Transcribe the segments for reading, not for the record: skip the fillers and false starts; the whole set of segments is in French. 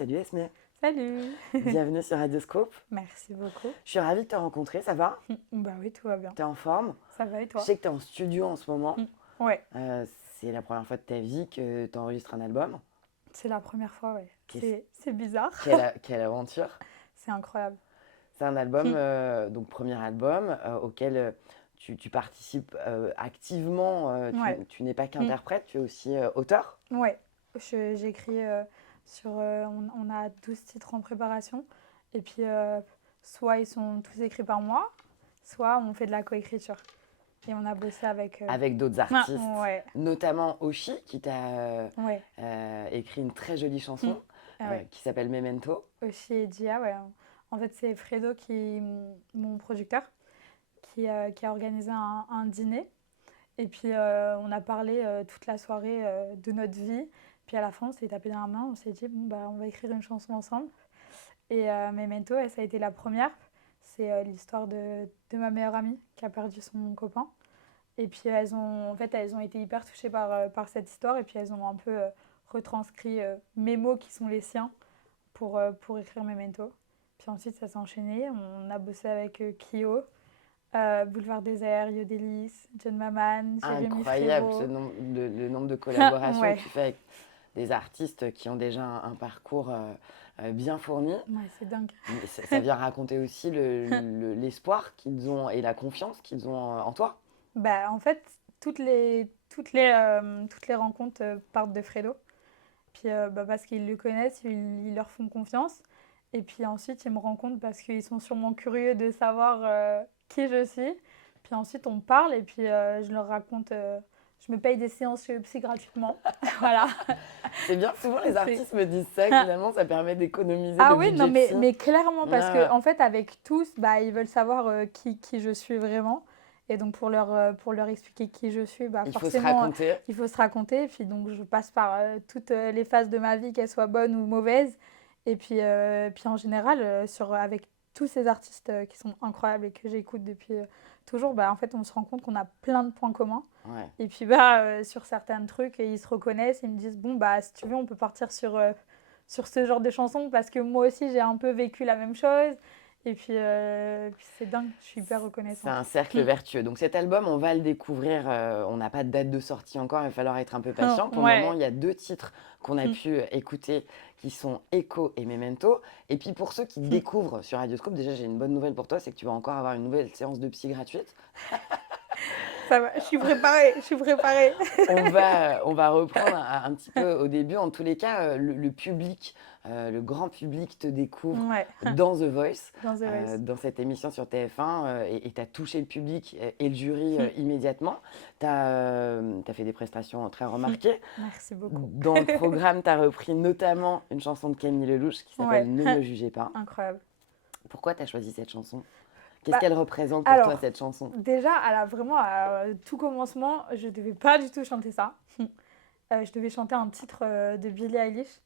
Salut Esme, Salut. bienvenue sur Radioscope. Merci beaucoup. Je suis ravie de te rencontrer, ça va? Bah oui, tout va bien. T'es en forme? Ça va et Je toi? sais que t'es en studio en ce moment. Ouais, C'est la première fois de ta vie que tu enregistres un album. c'est la première fois, ouais. Qu'est-ce- C'est bizarre. quelle aventure! C'est incroyable. C'est un album, donc premier album, auquel tu participes activement. Ouais. Tu n'es pas Mm. qu'interprète, tu es aussi auteur. Ouais. J'écris sur... on a 12 titres en préparation. Et puis, soit ils sont tous écrits par moi, soit on fait de la coécriture. Et on a bossé avec... Avec d'autres Ah, artistes, ouais, notamment Oshi, qui t'a ouais. écrit une très jolie Mm. chanson Ah ouais. qui s'appelle Memento. Oshi et Dia, ouais. En fait, c'est Fredo mon producteur, qui a organisé un dîner. Et puis, on a parlé toute la soirée de notre vie. Puis à la fin, on s'est tapé dans la main. On s'est dit, bon, bah, on va écrire une chanson ensemble. Et Memento, ça a été la première. C'est l'histoire de ma meilleure amie qui a perdu son copain. Et puis, elles ont été hyper touchées par cette histoire. Et puis, elles ont un peu retranscrit mes mots qui sont les siens pour écrire Memento. Puis ensuite, ça s'est enchaîné. On a bossé avec Kyo, Boulevard Désert, Yodelis, John Maman, Jérémy Incroyable Frérot. le nombre de collaborations Ouais, que tu fais avec des artistes qui ont déjà un parcours bien fourni. ouais, c'est dingue. Mais ça vient raconter aussi l'espoir qu'ils ont et la confiance qu'ils ont en toi. Bah, en fait, toutes les rencontres partent de Fredo. Puis bah, parce qu'ils le connaissent, ils leur font confiance. Et puis ensuite, ils me rencontrent parce qu'ils sont sûrement curieux de savoir qui je suis. Puis ensuite, on parle et puis je leur raconte. Je me paye des séances chez Psy gratuitement. Voilà. C'est bien, souvent les C'est- artistes me disent ça, que finalement ça permet d'économiser Ah le oui, budget non, de mais, psy. mais clairement, parce que Ah, en fait, avec tous, bah, ils veulent savoir qui je suis vraiment. Et donc, pour leur expliquer qui je suis, bah, il faut se forcément, raconter. il faut se raconter. Et puis, donc, je passe par toutes les phases de ma vie, qu'elles soient bonnes ou mauvaises. Et puis en général, avec tous ces artistes qui sont incroyables et que j'écoute depuis toujours, bah, en fait, on se rend compte qu'on a plein de points communs. Ouais. Et puis, bah, sur certains trucs, ils se reconnaissent, ils me disent, bon, bah, si tu veux, on peut partir sur ce genre de chansons parce que moi aussi, j'ai un peu vécu la même chose. Et puis c'est dingue, je suis hyper C'est reconnaissante. un cercle vertueux. Donc cet album, on va le découvrir. On n'a pas de date de sortie encore, il va falloir être un peu patient. Pour le moment, Ouais. il y a 2 titres qu'on a pu écouter qui sont Echo et Memento. Et puis pour ceux qui découvrent sur Radioscope, déjà j'ai une bonne nouvelle pour toi, c'est que tu vas encore avoir une nouvelle séance de psy gratuite. Ça va, je suis préparée, je suis préparée. On va reprendre un petit peu au début. En tous les cas, le public, le grand public te découvre Ouais, dans The Voice, dans The Voice. dans cette émission sur TF1, et tu as touché le public et le jury immédiatement. Tu as fait des prestations très remarquées. Merci beaucoup. Dans le programme, tu as repris notamment une chanson de Camille Lelouch qui s'appelle Ouais, Ne me jugez pas. incroyable. Pourquoi tu as choisi cette chanson? Qu'est-ce Bah, qu'elle représente pour toi, alors, cette chanson? déjà, vraiment, à tout commencement, je devais pas du tout chanter ça. Je devais chanter un titre de Billie Eilish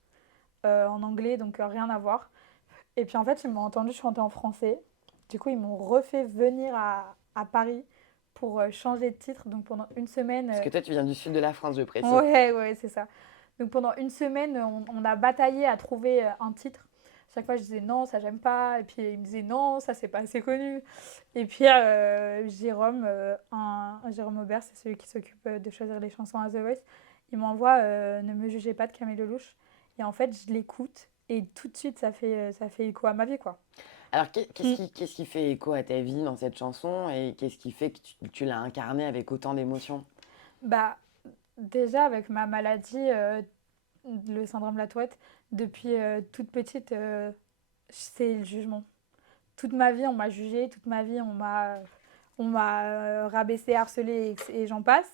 en anglais, donc rien à voir. Et puis en fait, ils m'ont entendu chanter en français. Du coup, ils m'ont refait venir à Paris pour changer de titre. Donc pendant une semaine. Parce que toi, tu viens du sud de la France, je précise. Ouais, c'est ça. Donc pendant une semaine, on a bataillé à trouver un titre. Chaque fois, je disais non, ça j'aime pas. Et puis ils me disaient non, ça c'est pas assez connu. Et puis Jérôme Aubert, c'est celui qui s'occupe de choisir les chansons à The Voice, il m'envoie Ne me jugez pas de Camille Lelouch. Et en fait, je l'écoute et tout de suite, ça fait écho à ma vie, quoi. Alors, qu'est-ce qui fait écho à ta vie dans cette chanson et qu'est-ce qui fait que tu l'as incarnée avec autant d'émotion? Bah, déjà, avec ma maladie, le syndrome de la Tourette, depuis toute petite, c'est le jugement. Toute ma vie, on m'a jugée, toute ma vie, on m'a rabaissée, harcelée et j'en passe.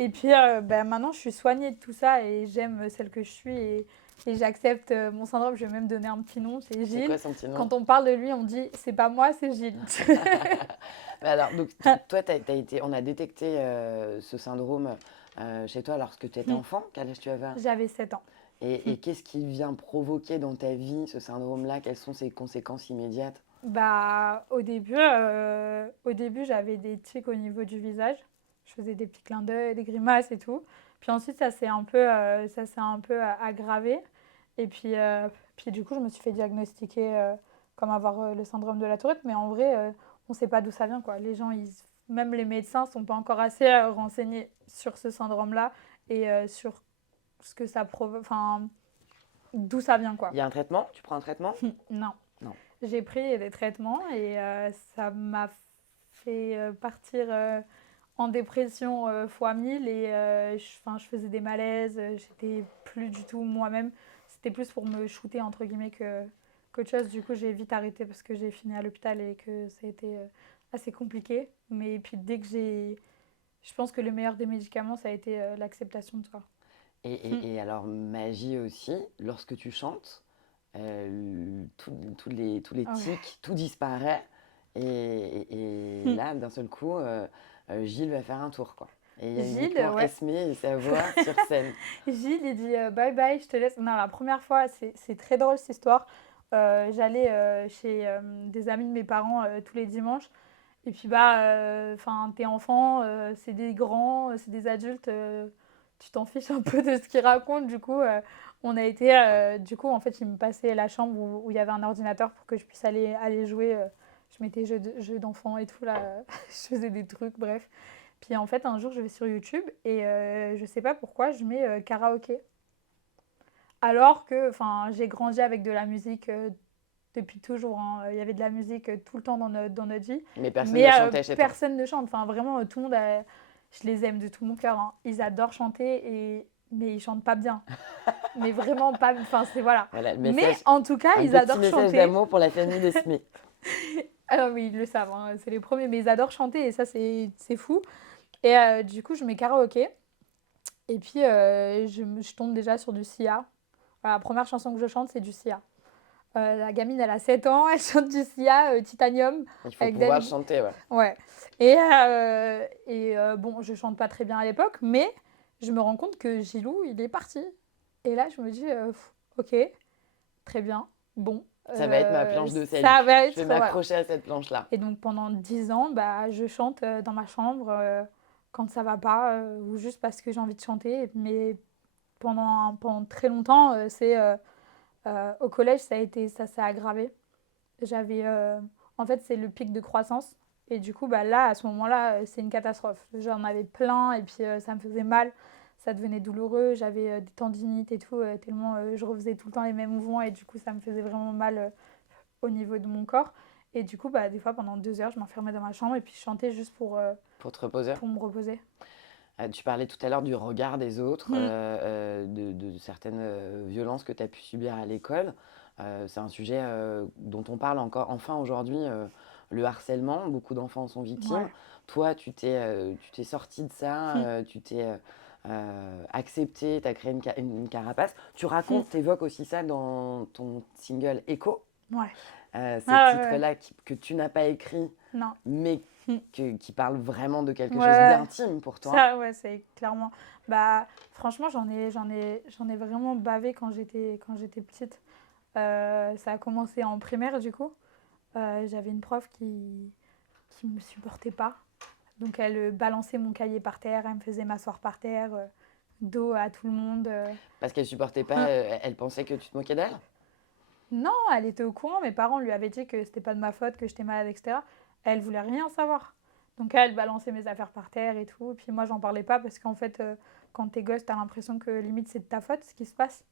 Et puis bah, maintenant, je suis soignée de tout ça et j'aime celle que je suis et j'accepte mon syndrome. Je vais même donner un petit nom, c'est C'est Gilles. quoi son petit nom? Quand on parle de lui, on dit c'est pas moi, c'est Gilles. Mais alors, donc, toi, on a détecté ce syndrome chez toi lorsque tu étais enfant. Quel âge tu avais? J'avais 7 ans. Et qu'est-ce qui vient provoquer dans ta vie ce syndrome-là? Quelles sont ses conséquences immédiates? Bah, au début, j'avais des tics au niveau du visage. Je faisais des petits clins d'œil, des grimaces et tout. Puis ensuite, ça s'est un peu aggravé. Et puis du coup, je me suis fait diagnostiquer comme avoir le syndrome de la Tourette. Mais en vrai, on ne sait pas d'où ça vient, quoi. Les gens, même les médecins, ne sont pas encore assez renseignés sur ce syndrome-là et sur ce que ça provoque, enfin, d'où ça vient, quoi. Il y a un traitement? Tu prends un traitement? Non. Non. J'ai pris des traitements et ça m'a fait partir en dépression fois 1000 et je faisais des malaises, j'étais plus du tout moi-même. C'était plus pour me shooter entre guillemets qu'autre chose. Du coup, j'ai vite arrêté parce que j'ai fini à l'hôpital et que ça a été assez compliqué. Mais puis dès que je pense que le meilleur des médicaments, ça a été l'acceptation de soi. Et alors, magie aussi, lorsque tu chantes, tous les Ah ouais. tics, tout disparaît. Et là, d'un seul coup, Gilles va faire un tour, quoi. Et il y a Gilles, uniquement ouais. Esmé et sa voix sur scène. Gilles, il dit bye bye, je te laisse. Non, la première fois, c'est très drôle cette histoire. J'allais chez des amis de mes parents tous les dimanches. Et puis, t'es enfant, c'est des grands, c'est des adultes, tu t'en fiches un peu de ce qu'ils racontent. Du coup, on a été. Du coup, en fait, ils me passaient la chambre où il y avait un ordinateur pour que je puisse aller jouer. Je mettais jeux d'enfants et tout, là. Je faisais des trucs, bref. Puis en fait, un jour, je vais sur YouTube et je sais pas pourquoi, je mets karaoké. Alors que j'ai grandi avec de la musique depuis toujours, hein. Il y avait de la musique tout le temps dans notre vie. Mais personne Mais ne chantait chez toi. personne ne chante. Enfin, vraiment, tout le monde, je les aime de tout mon cœur, hein. Ils adorent chanter, mais ils chantent pas bien. Mais vraiment pas. Enfin, c'est voilà. Voilà, le Mais message, en tout cas, un ils petit adorent message chanter. d'amour pour la famille d'Esmé. Alors oui, ils le savent, hein, c'est les premiers, mais ils adorent chanter et ça, c'est fou. Et du coup, je mets karaoké. Et puis, je tombe déjà sur du Sia. Voilà, la première chanson que je chante, c'est du Sia. La gamine, elle a 7 ans, elle chante du Sia, Titanium, Il faut avec pouvoir David. chanter, ouais. Ouais. Bon, je chante pas très bien à l'époque, mais je me rends compte que Gilou, il est parti. Et là, je me dis, ok, très bien, bon, Ça va être ma planche de ça salut. va Je vais être, voilà. m'accrocher à cette planche-là. Et donc pendant 10 ans, bah, je chante dans ma chambre quand ça va pas, ou juste parce que j'ai envie de chanter. Mais pendant très longtemps, au collège, ça s'est aggravé. J'avais, en fait, c'est le pic de croissance. Et du coup, bah, là, à ce moment-là, c'est une catastrophe. J'en avais plein et puis ça me faisait mal. Ça devenait douloureux. J'avais des tendinites et tout, tellement je refaisais tout le temps les mêmes mouvements et du coup, ça me faisait vraiment mal au niveau de mon corps. Et du coup, bah, des fois, pendant 2 heures, je m'enfermais dans ma chambre et puis je chantais juste Pour te reposer. pour me reposer. Tu parlais tout à l'heure du regard des autres, Mm. de certaines violences que tu as pu subir à l'école. C'est un sujet dont on parle encore enfin aujourd'hui, le harcèlement. Beaucoup d'enfants en sont victimes. Ouais. Toi, tu t'es sorti de ça, Mm. tu t'es accepté, tu as créé une carapace. Tu Mm. racontes, tu évoques aussi ça dans ton single Echo. Ouais. Ce Ah ouais, ouais. titre-là que tu n'as pas écrit, Non. mais Mm. qui parle vraiment de quelque Ouais, chose ouais. d'intime pour toi. Ça, ouais, c'est clairement. Bah, franchement, j'en ai vraiment bavé quand j'étais petite. Ça a commencé en primaire, du coup. J'avais une prof qui me supportait pas. Donc, elle balançait mon cahier par terre, elle me faisait m'asseoir par terre, dos à tout le monde. Parce qu'elle supportait pas, elle pensait que tu te moquais d'elle? Non, elle était au courant. Mes parents lui avaient dit que c'était pas de ma faute, que j'étais malade, etc. Elle voulait rien savoir. Donc elle balançait mes affaires par terre et tout. Et puis moi, j'en parlais pas parce qu'en fait, quand t'es gosse, t'as l'impression que limite c'est de ta faute ce qui se passe.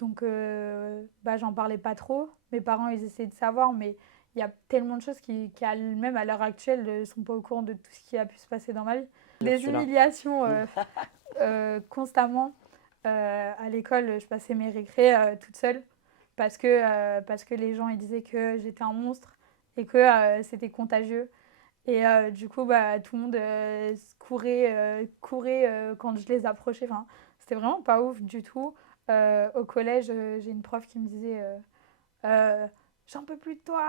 Donc j'en parlais pas trop. Mes parents, ils essayaient de savoir, mais il y a tellement de choses même à l'heure actuelle, ne sont pas au courant de tout ce qui a pu se passer dans ma vie. Des Ursula. humiliations constamment. À l'école, je passais mes récrés toute seule parce que les gens ils disaient que j'étais un monstre et que c'était contagieux. Et du coup, bah, tout le monde courait quand je les approchais. Enfin, c'était vraiment pas ouf du tout. Au collège, j'ai une prof qui me disait j'en peux plus de toi.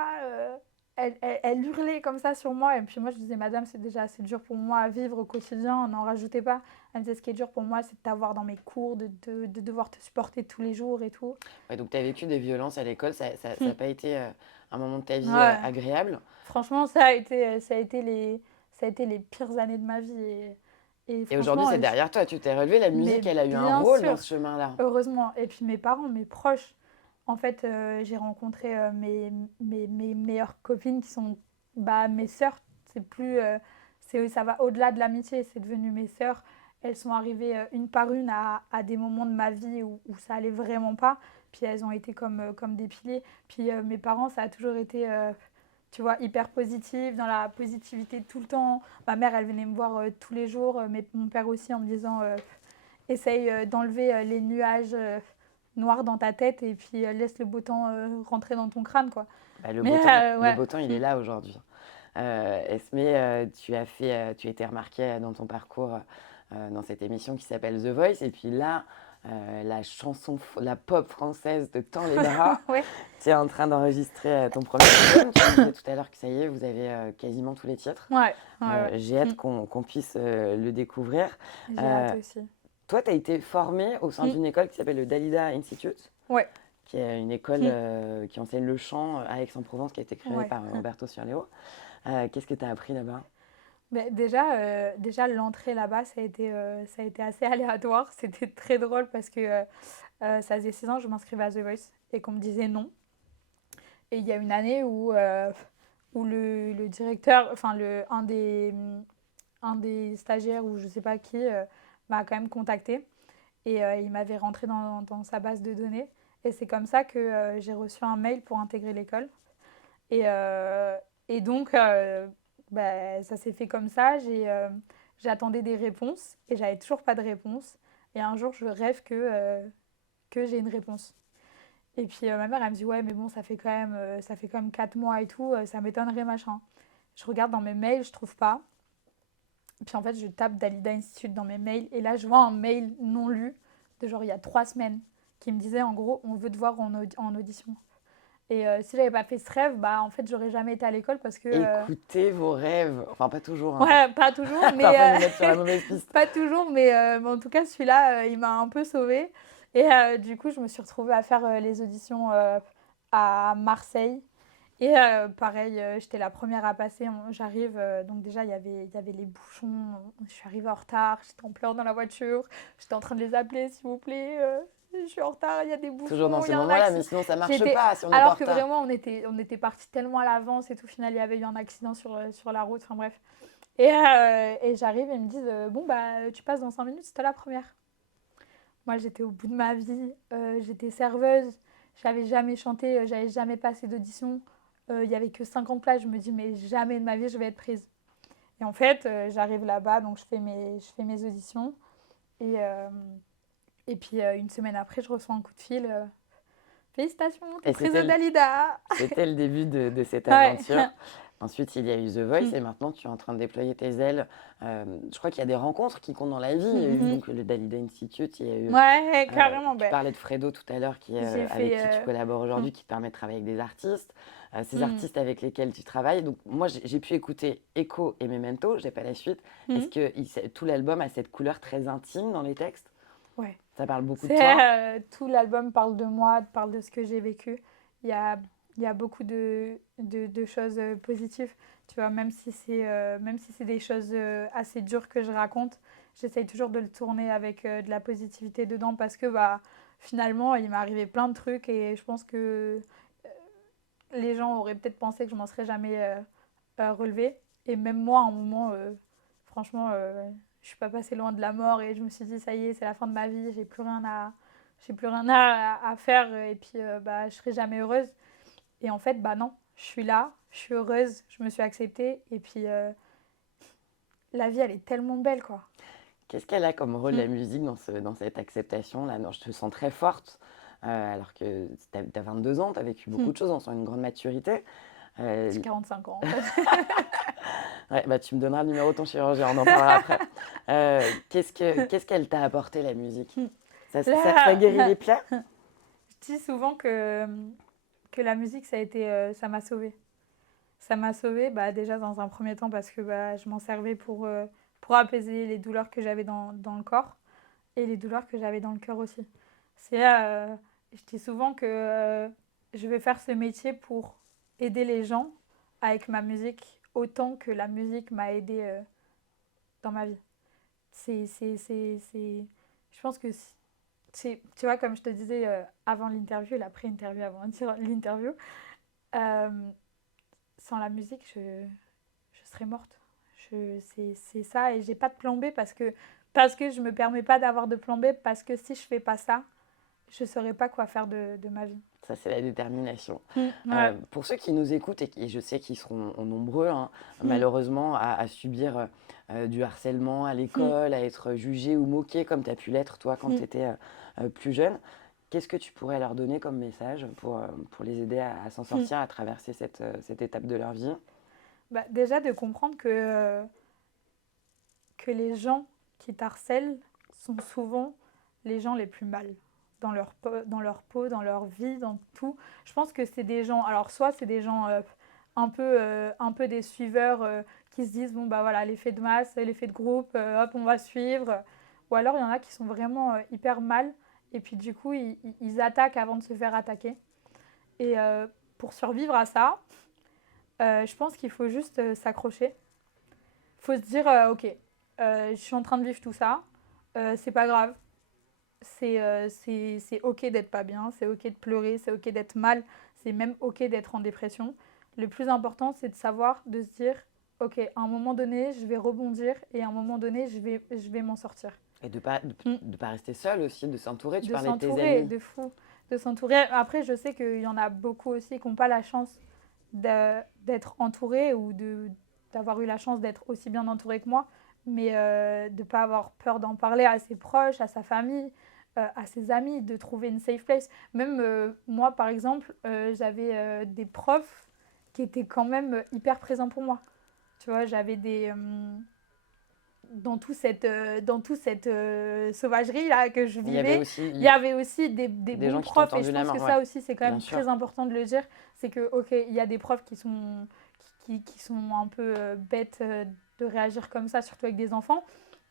Elle hurlait comme ça sur moi. Et puis moi, je disais, madame, c'est déjà assez dur pour moi à vivre au quotidien, n'en rajoutez pas. Elle me disait, ce qui est dur pour moi, c'est de t'avoir dans mes cours, de devoir te supporter tous les jours et tout. Ouais, donc tu as vécu des violences à l'école, ça n'a pas été un moment de ta vie Ouais. agréable. Franchement, ça a été les pires années de ma vie. Et Et aujourd'hui, franchement, c'est derrière toi, tu t'es relevé. La mais musique, elle a eu un bien rôle dans sûr, ce chemin-là. heureusement. Et puis mes parents, mes proches, en fait, j'ai rencontré mes meilleures copines qui sont bah, mes sœurs. C'est plus, ça va au-delà de l'amitié, c'est devenu mes sœurs. Elles sont arrivées une par une à des moments de ma vie où ça allait vraiment pas. Puis elles ont été comme des piliers. Puis mes parents, ça a toujours été, tu vois, hyper positif, dans la positivité tout le temps. Ma mère, elle venait me voir tous les jours, mais mon père aussi, en me disant essaye d'enlever les nuages noirs dans ta tête et puis laisse le beau temps rentrer dans ton crâne, quoi. Bah, Mais le ouais. beau temps, il est là aujourd'hui. Esmé, tu as été remarquée dans ton parcours dans cette émission qui s'appelle The Voice. Et puis là, la chanson, la pop française te tend les bras. Ouais. Tu es en train d'enregistrer ton premier album. Tu me disais tout à l'heure que ça y est, vous avez quasiment tous les titres. Ouais. Ouais. J'ai hâte qu'on puisse le découvrir. J'ai Euh, hâte aussi. Toi, tu as été formée au sein d'une école qui s'appelle le Dalida Institute, Ouais. qui est une école qui enseigne le chant à Aix-en-Provence, qui a été créée Ouais. par Roberto Surleo. Qu'est-ce que tu as appris là-bas? Mais déjà l'entrée là-bas, ça a été assez aléatoire. C'était très drôle parce que ça faisait 6 ans que je m'inscrivais à The Voice et qu'on me disait non. Et il y a une année où le directeur, enfin un des stagiaires ou je sais pas qui, m'a quand même contacté et il m'avait rentré dans sa base de données. Et c'est comme ça que j'ai reçu un mail pour intégrer l'école. Et, euh, et donc, bah, ça s'est fait comme ça. J'attendais des réponses et j'avais toujours pas de réponse. Et un jour, je rêve que j'ai une réponse. Et puis ma mère, elle me dit, ouais, mais bon, ça fait quand même 4 mois et tout, ça m'étonnerait, machin. Je regarde dans mes mails, je trouve pas. Puis en fait, je tape Dalida Institute dans mes mails. Et là, je vois un mail non lu de genre il y a 3 semaines qui me disait, en gros, on veut te voir en audition. Et si j'avais pas fait ce rêve, bah en fait, j'aurais jamais été à l'école parce que. Écoutez vos rêves. Enfin, pas toujours, hein. Ouais, pas toujours, mais. Parfois, ils nous mettent sur la mauvaise piste. Pas toujours, mais en tout cas, celui-là, il m'a un peu sauvée. Et du coup, je me suis retrouvée à faire les auditions à Marseille. Et pareil, j'étais la première à passer. J'arrive, donc déjà, il y avait les bouchons. Je suis arrivée en retard, j'étais en pleurs dans la voiture. J'étais en train de les appeler, s'il vous plaît. Je suis en retard, il y a des Toujours dans bouchons, il ces y a un moments-là, mais accident. sinon, ça marche J'étais... pas si on n'est pas en Alors que retard. vraiment, on était partis tellement à l'avance et tout. Au final, il y avait eu un accident sur la route. Enfin bref. Et j'arrive et ils me disent bon, bah, tu passes dans 5 minutes, c'était la première. Moi, j'étais au bout de ma vie. J'étais serveuse. J'avais jamais chanté, j'avais jamais passé d'audition. Il y avait que 50 places. Je me dis, mais jamais de ma vie, je vais être prise. Et en fait, j'arrive là-bas, donc je fais mes auditions. Et, euh, et puis, une semaine après, je reçois un coup de fil. Félicitations, t'es Et prise au Dalida. c'était le début de cette Ouais. aventure. Ensuite, il y a eu The Voice Mm. et maintenant, tu es en train de déployer tes ailes. Je crois qu'il y a des rencontres qui comptent dans la vie. Il y a eu Mhm. donc le Dalida Institute. Il y a eu, Ouais, carrément. tu Ben, parlais de Fredo tout à l'heure, j'ai avec fait. qui tu collabores Mm, aujourd'hui, qui te permet de travailler avec des artistes. Ces mm, artistes avec lesquels tu travailles. Donc, moi, j'ai pu écouter Echo et Memento. Je n'ai pas la suite. Est-ce mm. que tout l'album a cette couleur très intime dans les textes? Ouais. Ça parle beaucoup de C'est, toi? tout l'album parle de moi, parle de ce que j'ai vécu. Il y a, il y a beaucoup de choses positives. Tu vois, même si c'est des choses assez dures que je raconte, j'essaye toujours de le tourner avec de la positivité dedans parce que bah, finalement, il m'est arrivé plein de trucs et je pense que les gens auraient peut-être pensé que je m'en serais jamais relevée. Et même moi, à un moment, franchement, je suis pas passée loin de la mort et je me suis dit, ça y est, c'est la fin de ma vie, j'ai plus rien à faire et puis bah, je serai jamais heureuse. Et en fait, bah non, je suis là, je suis heureuse, je me suis acceptée et puis la vie, elle est tellement belle, quoi. Qu'est-ce qu'elle a comme rôle Mm. la musique dans cette acceptation-là? Non, je te sens très forte, alors que tu as 22 ans, tu as vécu beaucoup Mm. de choses, on sent une grande maturité. J'ai 45 ans, en fait. Ouais, bah, tu me donneras le numéro de ton chirurgien, on en parlera après. Qu'est-ce qu'elle t'a apporté, la musique? Ça guérit Là, les plaies? je dis souvent que la musique, ça m'a sauvée. Ça m'a sauvée, bah, déjà dans un premier temps parce que bah, je m'en servais pour apaiser les douleurs que j'avais dans le corps et les douleurs que j'avais dans le cœur aussi. Je dis souvent que je vais faire ce métier pour aider les gens avec ma musique autant que la musique m'a aidée dans ma vie. Je pense que tu vois, comme je te disais avant l'interview, et l'après-interview, avant l'interview, euh, sans la musique, je serais morte. C'est ça, et j'ai pas de plan B parce que je me permets pas d'avoir de plan B, parce que si je fais pas ça, je saurais pas quoi faire de ma vie. Ça, c'est la détermination. Ouais. Pour ceux qui nous écoutent, et je sais qu'ils seront nombreux, hein, Mm, malheureusement, à subir du harcèlement à mm, l'école, à être jugé ou moqué, comme tu as pu l'être toi quand mm. tu étais plus jeune, qu'est-ce que tu pourrais leur donner comme message pour les aider à s'en Mm. sortir, à traverser cette étape de leur vie? Bah, déjà de comprendre que les gens qui t'harcèlent sont souvent les gens les plus mal dans leur vie, dans tout. Je pense que c'est des gens, alors soit c'est des gens un peu des suiveurs qui se disent bon bah voilà, l'effet de masse, l'effet de groupe, hop on va suivre. Ou alors il y en a qui sont vraiment hyper mal et puis du coup ils attaquent avant de se faire attaquer. Et pour survivre à ça, je pense qu'il faut juste s'accrocher. Il faut se dire ok, je suis en train de vivre tout ça, c'est pas grave, c'est ok d'être pas bien, c'est ok de pleurer, c'est ok d'être mal, c'est même ok d'être en dépression. Le plus important, c'est de savoir, de se dire, ok, à un moment donné, je vais rebondir et à un moment donné, je vais m'en sortir. Et de pas rester seul aussi, de s'entourer. Tu De parlais de tes s'entourer, amis. de fou, de s'entourer. Après, je sais qu'il y en a beaucoup aussi qui n'ont pas la chance d'être entourés ou d'avoir eu la chance d'être aussi bien entourés que moi, mais de ne pas avoir peur d'en parler à ses proches, à sa famille, à ses amis, de trouver une safe place. Même moi, par exemple, j'avais des profs qui étaient quand même hyper présents pour moi. Tu vois, j'avais des... dans toute cette sauvagerie là que je Il y avait vivais, aussi il y avait aussi des des bons gens qui t'ont profs et je tendu la pense main, que ouais, ça aussi c'est quand bien même sûr. très important de le dire, c'est que ok il y a des profs qui sont un peu bêtes de réagir comme ça, surtout avec des enfants,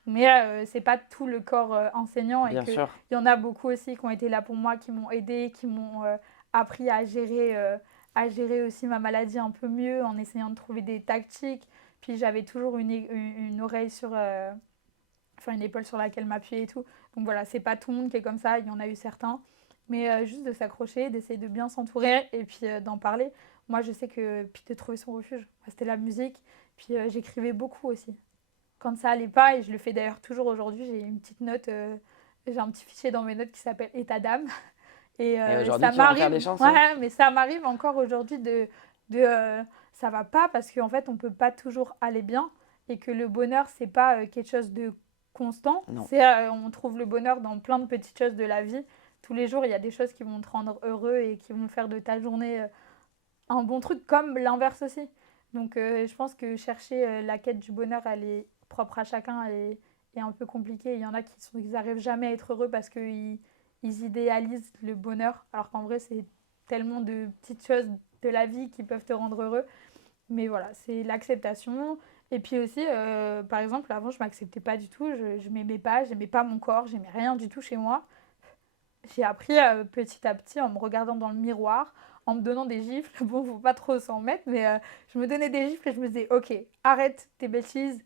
mais c'est pas tout le corps enseignant et Bien qu'il sûr. y en a beaucoup aussi qui ont été là pour moi, qui m'ont aidé, qui m'ont appris à gérer aussi ma maladie un peu mieux en essayant de trouver des tactiques. Puis j'avais toujours une oreille sur, enfin une épaule sur laquelle m'appuyer et tout. Donc voilà, c'est pas tout le monde qui est comme ça, il y en a eu certains. Mais juste de s'accrocher, d'essayer de bien s'entourer et puis d'en parler. Moi, je sais que, puis de trouver son refuge, c'était la musique. Puis j'écrivais beaucoup aussi. Quand ça allait pas, et je le fais d'ailleurs toujours aujourd'hui, j'ai une petite note, j'ai un petit fichier dans mes notes qui s'appelle État d'âme. Et Et aujourd'hui, ça tu vas en faire m'arrive, des chansons. ouais, mais ça m'arrive encore aujourd'hui de ça va pas parce qu'en fait on peut pas toujours aller bien et que le bonheur c'est pas quelque chose de constant, Non. c'est on trouve le bonheur dans plein de petites choses de la vie. Tous les jours il y a des choses qui vont te rendre heureux et qui vont faire de ta journée un bon truc comme l'inverse aussi. Donc je pense que chercher la quête du bonheur elle est propre à chacun et un peu compliquée. Il y en a ils arrivent jamais à être heureux parce qu'ils ils idéalisent le bonheur, alors qu'en vrai, c'est tellement de petites choses de la vie qui peuvent te rendre heureux. Mais voilà, c'est l'acceptation. Et puis aussi, par exemple, avant, je m'acceptais pas du tout, je m'aimais pas, j'aimais pas mon corps, j'aimais rien du tout chez moi. J'ai appris petit à petit en me regardant dans le miroir, en me donnant des gifles. Bon, faut pas trop s'en mettre, mais je me donnais des gifles et je me disais, ok, arrête tes bêtises.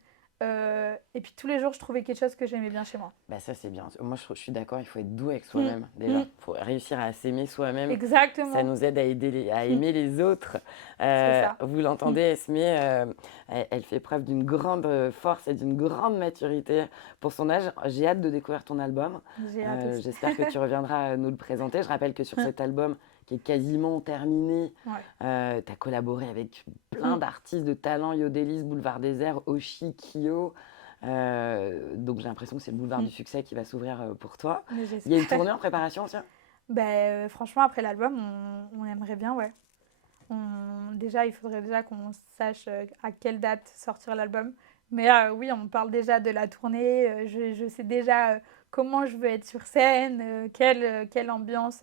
Et puis tous les jours, je trouvais quelque chose que j'aimais bien chez moi. Bah ça, c'est bien. Moi, je suis d'accord, il faut être doux avec Mm, soi-même, déjà. mm, Il faut réussir à s'aimer soi-même. Ça exactement, nous aide à à mm, aimer les autres. c'est ça. Vous Mm. l'entendez, Esmé, elle fait preuve d'une grande force et d'une grande maturité pour son âge. J'ai hâte de découvrir ton album. J'ai hâte aussi. J'espère que tu reviendras nous le présenter. Je rappelle que sur cet album, qui est quasiment terminé, Ouais. tu as collaboré avec plein Mm. d'artistes de talent, Yodelis, Boulevard Désert, Oshi, Kyo. Donc j'ai l'impression que c'est le boulevard Mm. du succès qui va s'ouvrir pour toi. Mais Il y a une j'espère. tournée en préparation, tiens. Ben, franchement, après l'album, on aimerait bien, ouais. Déjà, il faudrait déjà qu'on sache à quelle date sortir l'album. Mais oui, on parle déjà de la tournée. Je sais déjà comment je veux être sur scène, quelle ambiance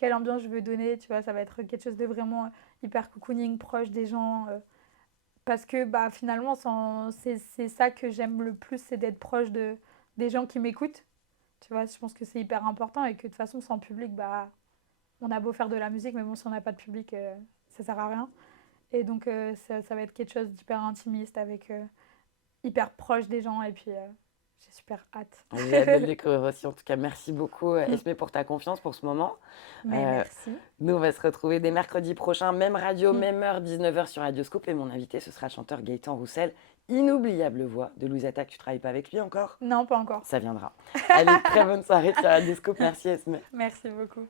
je veux donner. Tu vois, ça va être quelque chose de vraiment hyper cocooning, proche des gens. Parce que bah, finalement, c'est ça que j'aime le plus, c'est d'être proche des gens qui m'écoutent. Tu vois, je pense que c'est hyper important et que de toute façon, sans public, bah, on a beau faire de la musique, mais bon, si on n'a pas de public, ça sert à rien. Et donc, ça va être quelque chose d'hyper intimiste, avec hyper proche des gens. Et puis, j'ai super hâte. J'ai hâte de le découvrir aussi. En tout cas, merci beaucoup, Esmé, pour ta confiance pour ce moment. Mais Euh, merci. Nous, on va se retrouver dès mercredi prochain, même radio, Mm. même heure, 19h sur Radioscope. Et mon invité, ce sera le chanteur Gaëtan Roussel. Inoubliable voix de Louise Attaque. Tu travailles pas avec lui encore? Non, pas encore. Ça viendra. Allez, très bonne soirée sur Radioscope. Merci, Esmé. Merci beaucoup.